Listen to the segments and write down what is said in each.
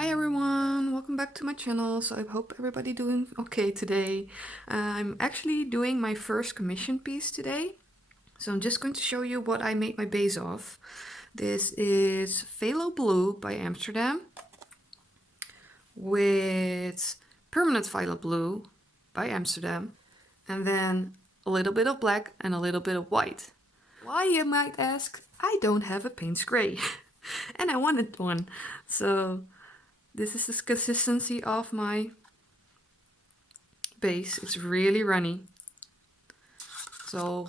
Hi everyone, welcome back to my channel. So I hope everybody doing okay today. I'm actually doing my first commission piece today. So I'm just going to show you what I made my base of. This is Phalo Blue by Amsterdam with permanent Phalo Blue by Amsterdam, and then a little bit of black and a little bit of white. Why, you might ask? I don't have a paint spray and I wanted one. So this is the consistency of my base. It's really runny. So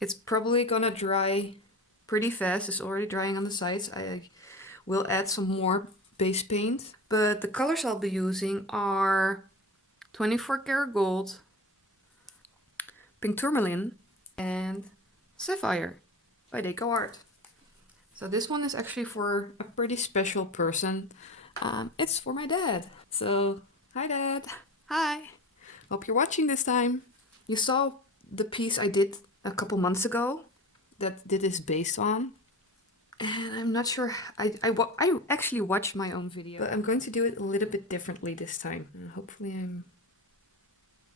it's probably gonna dry pretty fast. It's already drying on the sides. I will add some more base paint. But the colors I'll be using are 24 karat gold, pink tourmaline, and sapphire by DecoArt. So this one is actually for a pretty special person. It's for my dad. So, hi Dad. Hi. Hope you're watching this time. You saw the piece I did a couple months ago that this is based on. And I'm not sure, I actually watched my own video, but I'm going to do it a little bit differently this time. Hopefully I'm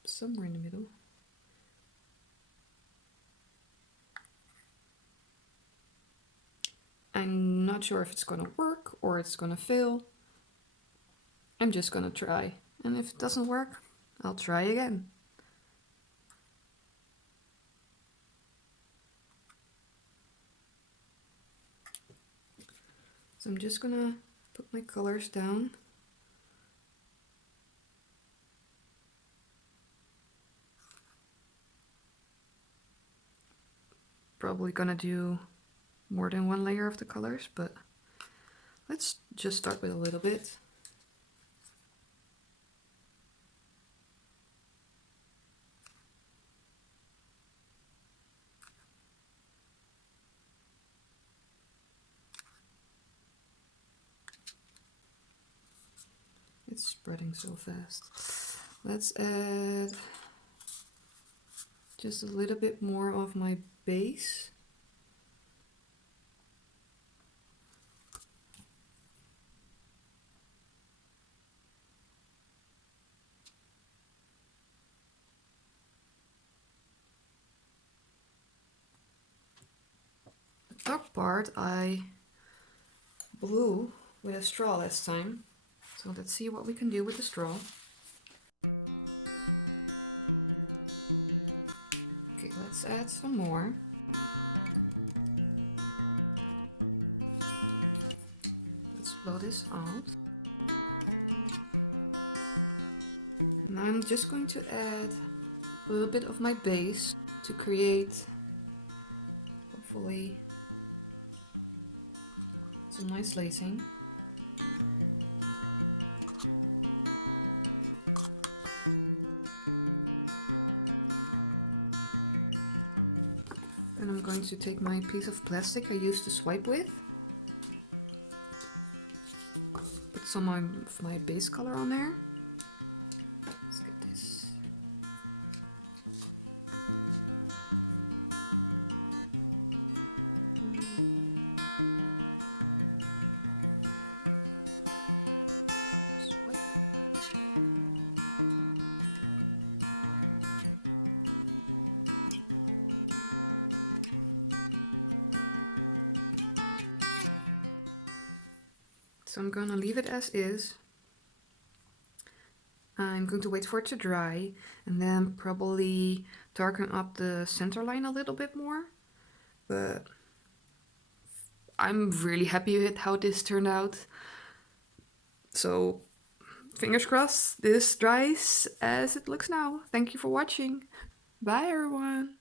somewhere in the middle. I'm not sure if it's gonna work or it's gonna fail. I'm just gonna try, and if it doesn't work, I'll try again. So I'm just gonna put my colors down. Probably gonna do more than one layer of the colors, but let's just start with a little bit. It's spreading so fast. Let's add just a little bit more of my base. The top part I blew with a straw last time. So let's see what we can do with the straw. Okay, let's add some more. Let's blow this out. And I'm just going to add a little bit of my base to create, hopefully, some nice lacing. And I'm going to take my piece of plastic I used to swipe with, put some of my base color on there. Let's get this. Swipe. So I'm gonna leave it as is. I'm going to wait for it to dry and then probably darken up the center line a little bit more. But I'm really happy with how this turned out. So fingers crossed this dries as it looks now. Thank you for watching. Bye everyone.